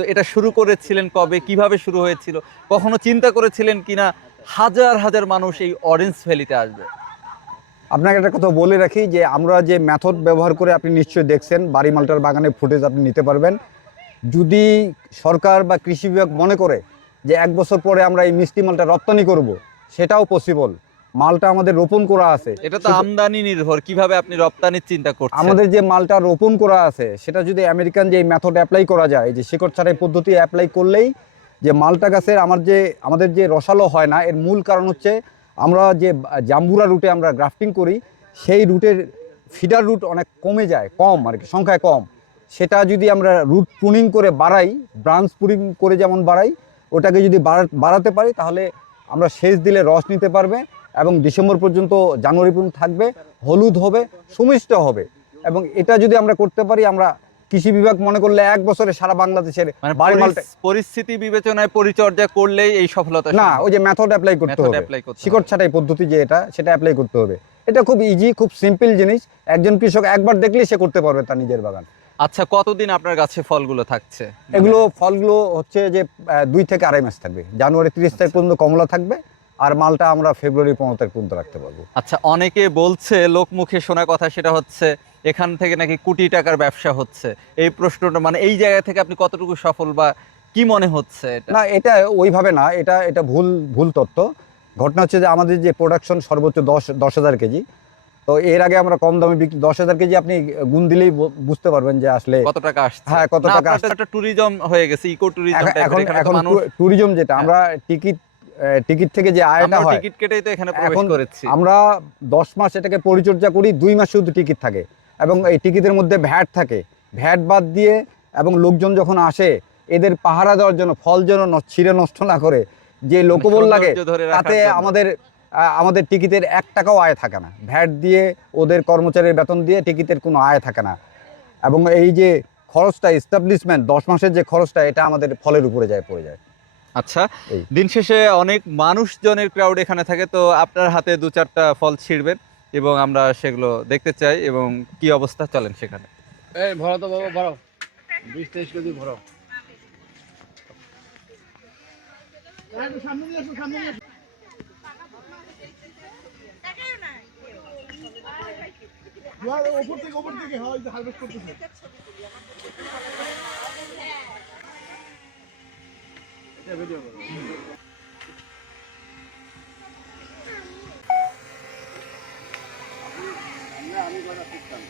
তো এটা শুরু করেছিলেন কবে? কীভাবে শুরু হয়েছিল? কখনো চিন্তা করেছিলেন কিনা? হাজার হাজার মানুষ এই অরেঞ্জ ভ্যালিতে আসবে। আপনাকে একটা কথা বলে রাখি যে, আমরা যে মেথড ব্যবহার করে আপনি নিশ্চয়ই দেখছেন বাড়ি মালটার বাগানে ফুটেজ আপনি নিতে পারবেন। যদি সরকার বা কৃষি বিভাগ মনে করে যে, এক বছর পরে আমরা এই মিষ্টি মালটা রপ্তানি করব, সেটাও পসিবল মালটা আমাদের রোপণ করা আছে। এটা তো আমদানি নির্ভর কীভাবে আপনি রপ্তানির চিন্তা করছেন? আমাদের যে মালটা রোপণ করা আছে সেটা যদি আমেরিকান যে মেথড অ্যাপ্লাই করা যায় যে শিকড় ছাড়াই পদ্ধতি অ্যাপ্লাই করলেই যে মালটা গাছের আমার যে আমাদের যে রসালো হয় না এর মূল কারণ হচ্ছে আমরা যে জাম্বুরা রুটে আমরা গ্রাফটিং করি সেই রুটের ফিডার রুট অনেক কমে যায় কম আর কি সংখ্যায় কম। সেটা যদি আমরা রুট প্রুনিং করে বাড়াই ব্রাঞ্চ প্রুনিং করে যেমন বাড়াই ওটাকে যদি বাড়া- বাড়াতে পারি তাহলে আমরা সেচ দিলে রস নিতে পারবে এবং ডিসেম্বর পর্যন্ত জানুয়ারি পর্যন্ত থাকবে হলুদ হবে সুমিষ্ট হবে। এবং এটা যদি আমরা করতে পারি আমরা কৃষি বিভাগ মনে করলে এক বছরে সারা বাংলাদেশের মানে পরিস্থিতি বিবেচনায় পরিচর্যা করলেই এই সফলতা না ওই যে মেথড অ্যাপ্লাই করতে হবে। শিকড় ছাটাই পদ্ধতি যে এটা সেটা অ্যাপ্লাই করতে হবে। এটা খুব ইজি খুব সিম্পল জিনিস। একজন কৃষক একবার দেখলেই সে করতে পারবে তার নিজের বাগান। আচ্ছা কতদিন আপনার গাছে ফলগুলো থাকছে? এগুলো ফলগুলো হচ্ছে যে দুই থেকে আড়াই মাস থাকবে। জানুয়ারি তিরিশ তারিখ পর্যন্ত কমলা থাকবে আর মালটা আমরা ফেব্রুয়ারি পনেরো তারিখ পর্যন্ত রাখতে পারব। আচ্ছা অনেকে বলছে লোকমুখে শোনা কথা সেটা হচ্ছে এখান থেকে নাকি কোটি টাকার ব্যবসা হচ্ছে। এই প্রশ্নটা মানে এই জায়গা থেকে আপনি কতটুকু সফল বা কি মনে হচ্ছে না এটা ওইভাবে না এটা এটা ভুল ভুল তথ্য। ঘটনা হচ্ছে যে আমাদের যে প্রোডাকশন সর্বোচ্চ দশ দশ হাজার কেজি তো এর আগে আমরা কম দামে বিক্রি দশ হাজার কেজি আপনি গুণ দিলেই বুঝতে পারবেন যে আসলে কত টাকা আসছে। হ্যাঁ, কত টাকা আসছে। একটা ট্যুরিজম হয়ে গেছে ইকো ট্যুরিজম এখন এখন হ্যাঁ। ট্যুরিজম যেটা আমরা টিকিট টিকিট থেকে যে আয়টা হয় টিকিট কেটেই তো এখানে প্রবেশ করেছি। আমরা দশ মাস এটাকে পরিচর্যা করি দুই মাস শুধু টিকিট থাকে এবং এই টিকিটের মধ্যে ভ্যাট থাকে। ভ্যাট বাদ দিয়ে এবং লোকজন যখন আসে এদের পাহারা দেওয়ার জন্য ফল যেন ন- ছিঁড়ে নষ্ট না করে যে লোকবল লাগে তাতে আমাদের আমাদের টিকিটের এক টাকাও আয় থাকে না। ভ্যাট দিয়ে ওদের কর্মচারীর বেতন দিয়ে টিকিটের কোনো আয় থাকে না। এবং এই যে খরচটা এস্টাবলিশমেন্ট দশ মাসের যে খরচটা এটা আমাদের ফলের উপরে যায় পড়ে যায়। আচ্ছা দিন শেষে অনেক মানুষজনের ক্রাউড এখানে থাকে তো আপনার হাতে দু চারটা ফল ছিঁড়বেন এবং আমরা সেগুলো দেখতে চাই এবং কি অবস্থা চলেন সেখানে? এই ভরো তো বাবা ভরো বিশ তেইশ কেজি ভরো ওপর থেকে ওপর থেকে হয় হারভেস্ট করতেছে। আমি কথা শিখতাম